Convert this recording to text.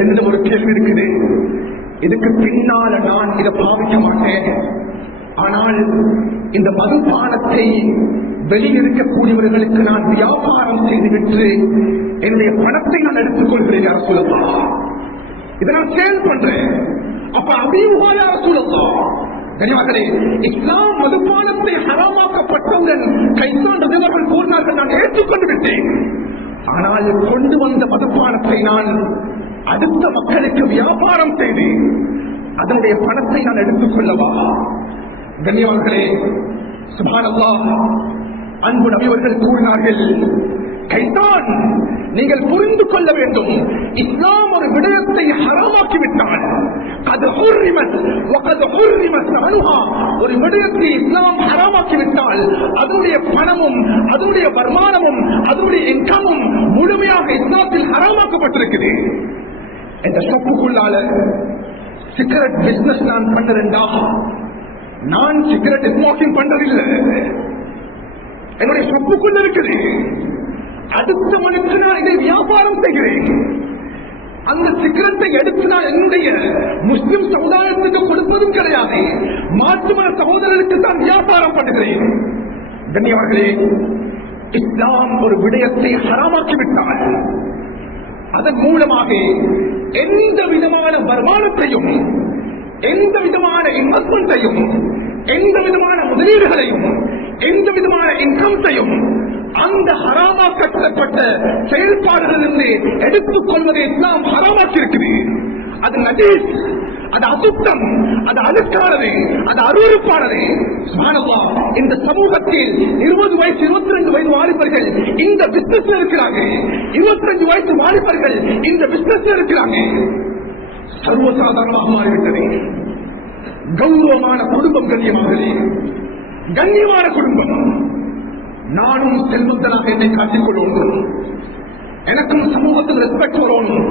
எந்த ஒரு கேள்வி இருக்குது. இதுக்கு பின்னால நான் இதை பாவிக்க மாட்டேன். ஆனால் இந்த மதுபானத்தை வெளியிருக்கக்கூடியவர்களுக்கு நான் வியாபாரம் செய்துவிட்டு என்னுடைய பணத்தை நான் எடுத்துக் கொள்கிறேன். யார சொல்லலாம், இதை நான் சேல் பண்றேன். அப்ப அபிமுகா யார சொல்லலாம். கனிவார்களே, இஸ்லாம் மதுபானத்தை ஹராமாக்கப்பட்டவுடன் கைசாண்டவர்கள் கூறினார்கள், நான் ஏற்றுக்கொண்டு விட்டேன். ஆனால் கொண்டு வந்த மதுபானத்தை நான் அடுத்த மக்களுக்கு வியாபாரம் செய்து அதனுடைய பணத்தை நான் எடுத்துக் கொள்ளவா? கண்ணியவான்களே, சுப்ஹானல்லாஹ், அன்பு நபியவர்கள் கூறினார்கள், கைதான் நீங்கள் புரிந்து கொள்ள வேண்டும், இஸ்லாம் ஒரு விடயத்தை ஹராமாக்கிவிட்டால் ஒரு விடயத்தை இஸ்லாம் ஹராமாக்கிவிட்டால் அதனுடைய பணமும் அதனுடைய வருமானமும் அதனுடைய இன்கமும் முழுமையாக இஸ்லாத்தில் ஹராமாக்கப்பட்டிருக்குது. இந்த ஷாப்புக்குள்ளால சிகரெட் பிசினஸ் நான் பண்றேன்டா, நான் சிகரெட் ஸ்மோக்கிங் பண்றதில்லை, என்னுடைய ஷாப்புக்குள்ள இருக்குது. அடுத்த மனுக்கு நான் இதை வியாபாரம் செய்கிறேன். அந்த சிகரெட்டை எடுத்து நான் என்னுடைய முஸ்லிம் சமுதாயத்துக்கு கொடுப்பதும் கிடையாது, மாற்று மத சகோதரருக்கு தான் வியாபாரம் பண்ணுகிறேன். கண்ணியவார்களே, இஸ்லாம் ஒரு விடயத்தை ஹராமாக்கிவிட்டால் அதன் மூலமாக எந்த விதமான வருமானத்தையும் எந்த விதமான இன்வெஸ்ட்மெண்ட்டையும் எந்த விதமான முதலீடுகளையும் எந்த விதமான இன்கம்ஸையும் அந்த ஹராமாக்கப்பட்ட செயல்பாடுகளிலிருந்து எடுத்துக் கொள்வதை இஸ்லாம் ஹராமாக்கியிருக்குது. அது நஜீஸ், அது அசுத்தம், அது அழுக்கானது, அது அருவருப்பானது. சுப்ஹானல்லாஹ், இந்த சமூகத்தில் 20 வயசு 22 வயது வாலிபர்கள் இந்த பிசினஸ்ல இருக்கிறாங்க. 25 வயசு வாலிபர்கள் இந்த பிசினஸ்ல இருக்கிறாங்க. சர்வசாதாரணமாக மாறிவிட்டது. கௌரவமான குடும்பம், கண்ணியமான குடும்பம். நானும் செல்வந்தனாக என்னை காட்டிக் கொள்ளணும், எனக்கும் சமூகத்தில் ரெஸ்பெக்ட் வரணும்.